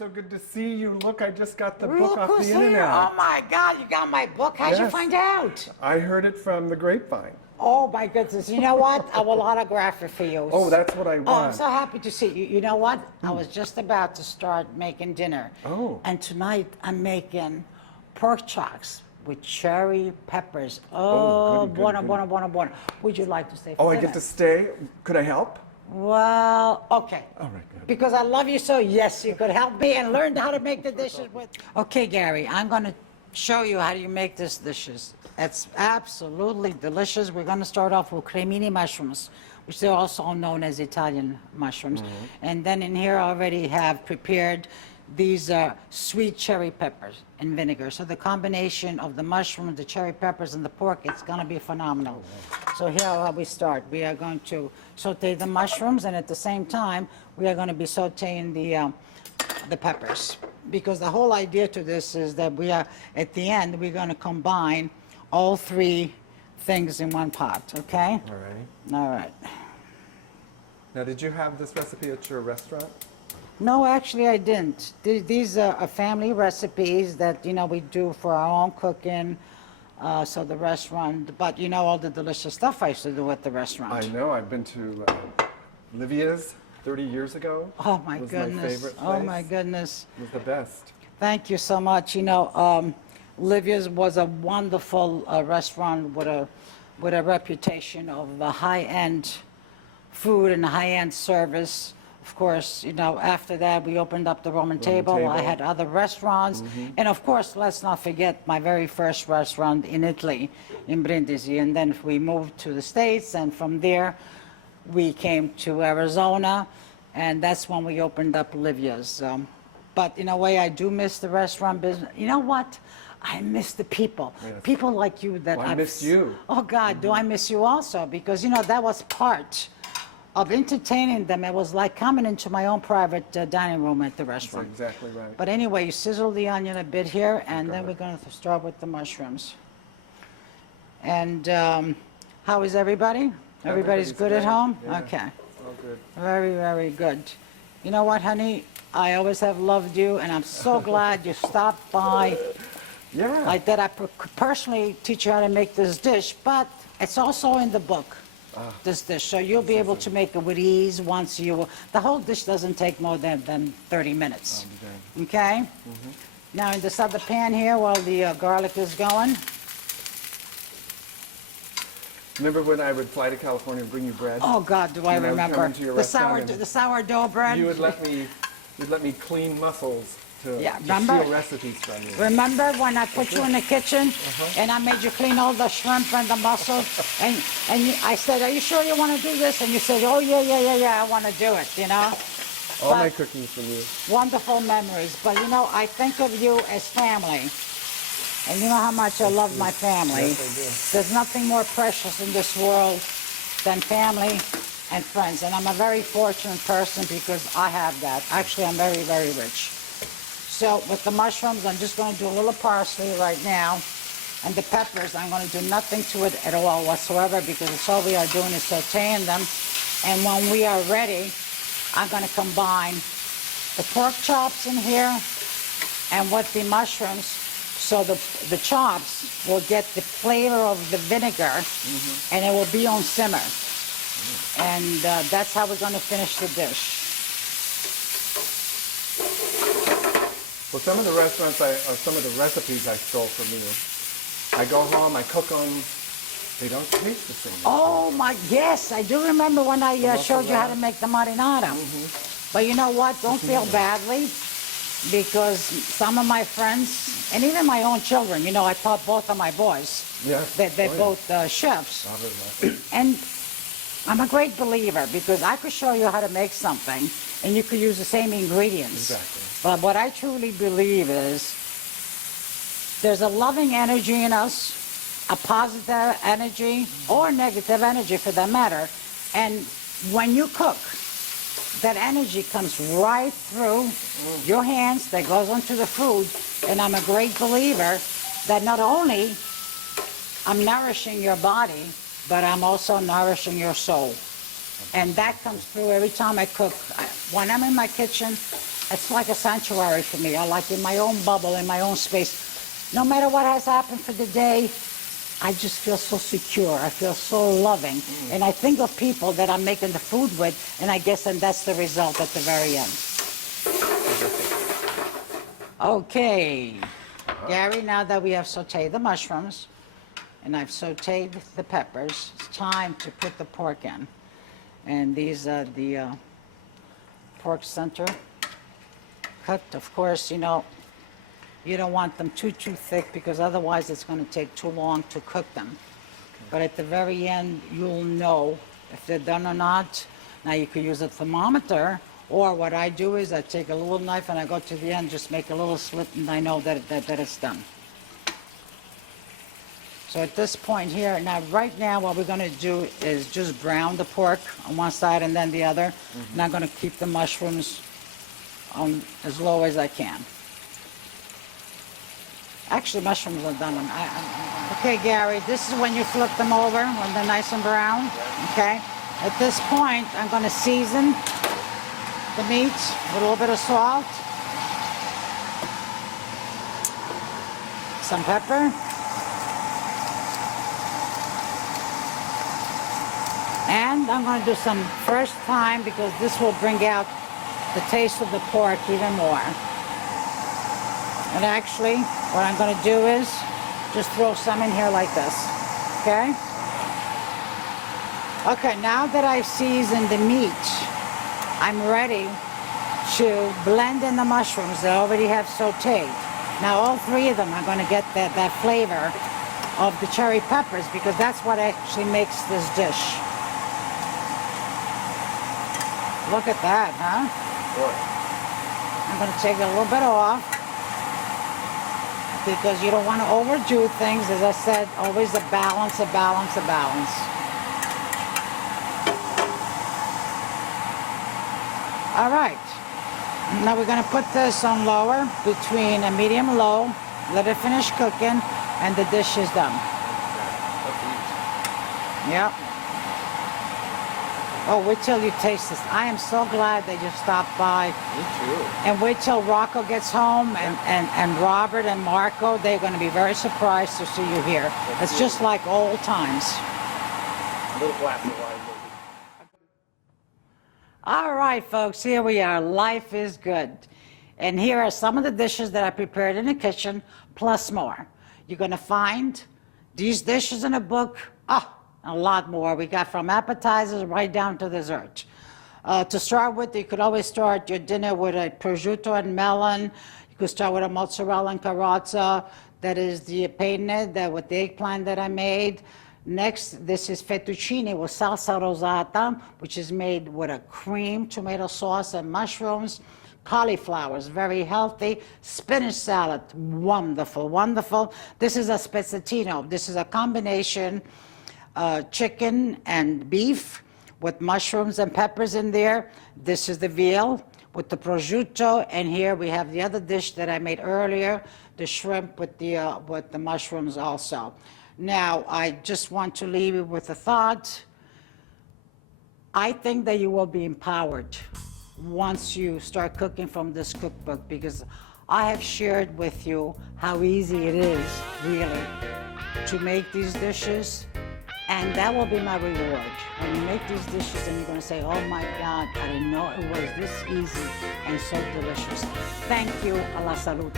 so good to see you. Look, I just got the book Look off who's the here. internet. Oh my God, you got my book? How'd you Yes. find out? I heard it from the grapevine. Oh my goodness. You know what? I will autograph it for you. Oh, that's what I Oh, I'm want. so happy to see you. You know what? I was just about to start making dinner. Oh. And tonight I'm making pork chops with cherry peppers. Oh, Oh, goody, buona, goody, buona, buona, buona. Would you like to stay for Oh, I dinner? get to stay? Could I help? Well, okay. All right, good. Because I love you so, yes, you could help me and learn how to make the dishes with. Okay, Gary, I'm going to show you how you make this dishes. It's absolutely delicious. We're going to start off with cremini mushrooms, which they're also known as Italian mushrooms. And then in here I already have prepared these sweet cherry peppers and vinegar. So the combination of the mushrooms, the cherry peppers, and the pork, it's going to be phenomenal. So here how we start. We are going to saute the mushrooms, and at the same time, we are going to be sauteing the peppers. Because the whole idea to this is that we are, at the end, we're going to combine all three things in one pot, okay? All right. All right. Now, did you have this recipe at your restaurant? No, actually, I didn't. These are family recipes that, you know, we do for our own cooking, so the restaurant, but you know all the delicious stuff I used to do at the restaurant. I know. I've been to Livia's 30 years ago. Oh, my It was goodness. my favorite place. Oh, my goodness. It was the best. Thank you so much. You know, Livia's was a wonderful restaurant with a reputation of high-end food and high-end service. Of course, you know, after that, we opened up the Roman table. I table. had other restaurants. And of course, let's not forget my very first restaurant in Italy, in Brindisi. And then we moved to the States, and from there, we came to Arizona, and that's when we opened up Livia's. But in a way, I do miss the restaurant business. You know what? I miss the people. Yes. People like you that Well, I missed you. Oh, God, do I miss you also? Because, you know, that was part of entertaining them. It was like coming into my own private dining room at the That's restaurant. exactly right. But anyway, you sizzle the onion a bit here, and then we're going to start with the mushrooms. And how is everybody? Everybody's good at great. home? Yeah. Okay. All good. Very, very good. You know what, honey? I always have loved you, and I'm so glad you stopped by. Yeah. Like that, I could personally teach you how to make this dish, but it's also in the book, this dish. So you'll be able to make it with ease once you, the whole dish doesn't take more than 30 minutes. Okay? Now in this other pan here, while the garlic is going, Remember when I would fly to California and bring you bread? oh God, do I And I would come remember. into your The restaurant and sourdough bread. You'd let me clean mussels to remember? steal recipes from you. Remember when I put you in the kitchen and I made you clean all the shrimp and the mussels? And I said, are you sure you want to do this? And you said, oh, yeah, I want to do it, you know? All my But cooking's from you. wonderful memories. But, you know, I think of you as family. And you know how much I love my family. Yes, There's nothing more precious in this world than family and friends. And I'm a very fortunate person because I have that. Actually, I'm very, very rich. So with the mushrooms, I'm just going to do a little parsley right now. And the peppers, I'm going to do nothing to it at all whatsoever because it's all we are doing is sauteing them. And when we are ready, I'm going to combine the pork chops in here and with the mushrooms. So the chops will get the flavor of the vinegar and it will be on simmer. And that's how we're going to finish the dish. Well, some of the some of the recipes I stole from you. I go home, I cook them. They don't taste the same. Oh my, yes, I do remember when I showed you how to make the marinara. But you know what? Don't feel badly because some of my friends and even my own children, you know, I taught both of my boys. Yes. They're both chefs. And I'm a great believer because I could show you how to make something and you could use the same ingredients. Exactly. But what I truly believe is there's a loving energy in us, a positive energy or negative energy for that matter. And when you cook, that energy comes right through your hands that goes onto the food. And I'm a great believer that not only I'm nourishing your body, but I'm also nourishing your soul. And that comes through every time I cook. When I'm in my kitchen, It's like a sanctuary for me. I like in my own bubble, in my own space. No matter what has happened for the day, I just feel so secure. I feel so loving. And I think of people that I'm making the food with, and I guess then that's the result at the very end. Okay. Gary, now that we have sauteed the mushrooms, and I've sauteed the peppers, it's time to put the pork in. And these are the pork center cut. Of course, you know, you don't want them too thick because otherwise it's going to take too long to cook them. But at the very end, you'll know if they're done or not. Now you could use a thermometer, or what I do is I take a little knife and I go to the end, just make a little slit, and I know that it's done. So at this point here, now right now what we're going to do is just brown the pork on one side and then the other. And I'm going to keep the mushrooms on as low as I can. Actually, mushrooms are done. Okay, Gary, this is when you flip them over when they're nice and brown. Okay. At this point, I'm going to season the meat with a little bit of salt, some pepper, and I'm going to do some fresh thyme because this will bring out the taste of the pork even more. And actually, what I'm going to do is just throw some in here like this, okay? Okay, now that I've seasoned the meat, I'm ready to blend in the mushrooms that I already have sauteed. Now, all three of them are going to get that flavor of the cherry peppers because that's what actually makes this dish. Look at that, huh? Boy. I'm going to take a little bit off, because you don't want to overdo things. As I said, always a balance, a balance, a balance. All right. Now we're going to put this on lower, between a medium low, let it finish cooking, and the dish is done. Yep. Oh, wait till you taste this. I am so glad that you stopped by. Me too. And wait till Rocco gets home, and Robert and Marco, they're going to be very surprised to see you here. It's just like old times. A little glass of wine. All right, folks, here we are. Life is good. And here are some of the dishes that I prepared in the kitchen, plus more. You're going to find these dishes in a book. A lot more. We got from appetizers right down to dessert. To start with, you could always start your dinner with a prosciutto and melon. You could start with a mozzarella and carrozza. That is the penne with the eggplant that I made. Next, this is fettuccine with salsa rosata, which is made with a cream, tomato sauce, and mushrooms. Cauliflower is very healthy. Spinach salad, wonderful, wonderful. This is a spezzatino. This is a combination chicken and beef with mushrooms and peppers in there. This is the veal with the prosciutto, and here we have the other dish that I made earlier, the shrimp with the mushrooms also. Now, I just want to leave you with a thought. I think that you will be empowered once you start cooking from this cookbook, because I have shared with you how easy it is, really, to make these dishes. And that will be my reward. When you make these dishes and you're going to say, oh my God, I didn't know it was this easy and so delicious. Thank you. A la salute.